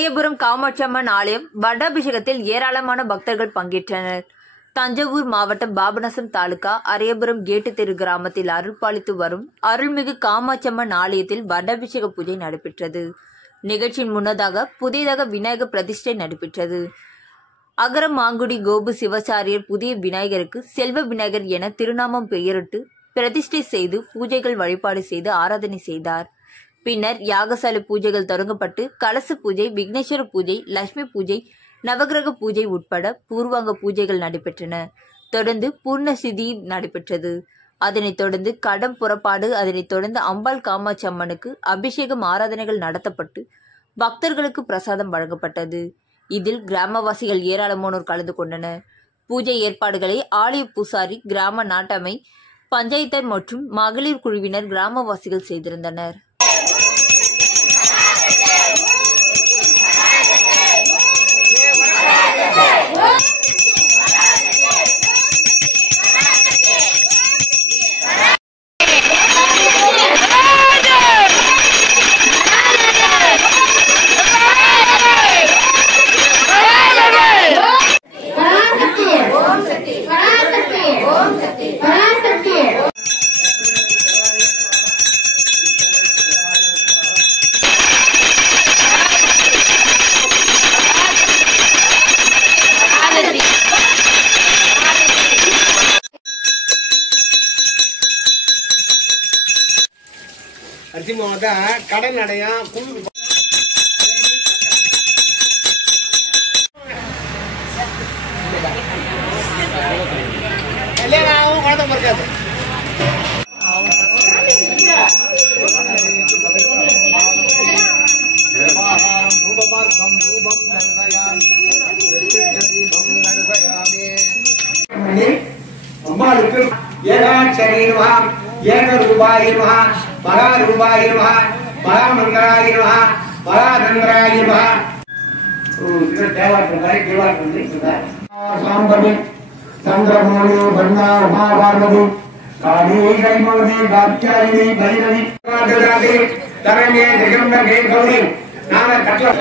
அரியபுரம் காமாட்சி அம்மன் ஆலயம் வடாபிஷேகத்தில் ஏராளமான பக்தர்கள் பங்கேற்றனர். தஞ்சாவூர் மாவட்டம் பாபநாசம் தாலுகா அரியபுரம் கேட்டு தெரு கிராமத்தில் அருள்பாலித்து வரும் அருள்மிகு காமாட்சி அம்மன் ஆலயத்தில் வடாபிஷேக பூஜை நடைபெற்றது. நிகழ்ச்சியின் முன்னதாக புதியதாக விநாயகர் பிரதிஷ்டை நடைபெற்றது. அகரமாங்குடி கோபு சிவாச்சாரியர் புதிய விநாயகருக்கு செல்வ விநாயகர் என திருநாமம் பெயரிட்டு பிரதிஷ்டை செய்து பூஜைகள் வழிபாடு செய்து ஆராதனை செய்தார். பின்னர் யாகசாலை பூஜைகள் தொடங்கப்பட்டு கலச பூஜை, விக்னேஸ்வர பூஜை, லட்சுமி பூஜை, நவகிரக பூஜை உட்பட பூர்வாங்க பூஜைகள் நடைபெற்றன. தொடர்ந்து பூர்ணசிதி நடைபெற்றது. அதனைத் தொடர்ந்து கடம் புறப்பாடு, அதனைத் தொடர்ந்து அம்பாள் காமாட்சி அம்மனுக்கு அபிஷேகம், ஆராதனைகள் நடத்தப்பட்டு பக்தர்களுக்கு பிரசாதம் வழங்கப்பட்டது. இதில் கிராமவாசிகள் ஏராளமானோர் கலந்து கொண்டனர். பூஜை ஏற்பாடுகளை ஆலய பூசாரி, கிராம நாட்டமை, பஞ்சாயத்தர் மற்றும் மகளிர் குழுவினர், கிராமவாசிகள் செய்திருந்தனர். கடன் அடையான் கல்யாணம் குழந்தை பிறக்காது. அம்மாளுக்கு ஏகாட்சரி நமஹ, ஏகரூபாய நமஹ, பராரூபாய நமஹ, பராமந்திராய நமஹ, பராதந்திராய நமஹ. இது தேவாரம் மாதிரி தேவாரம் சொல்றார். சாம்பவி சந்திரமௌலி பர்மா உமா பார்வதி காளி கைமோதி காத்யாயினி பைரவி மாதராதி தரணியே திகம்பரே கௌரி நாம கட்டல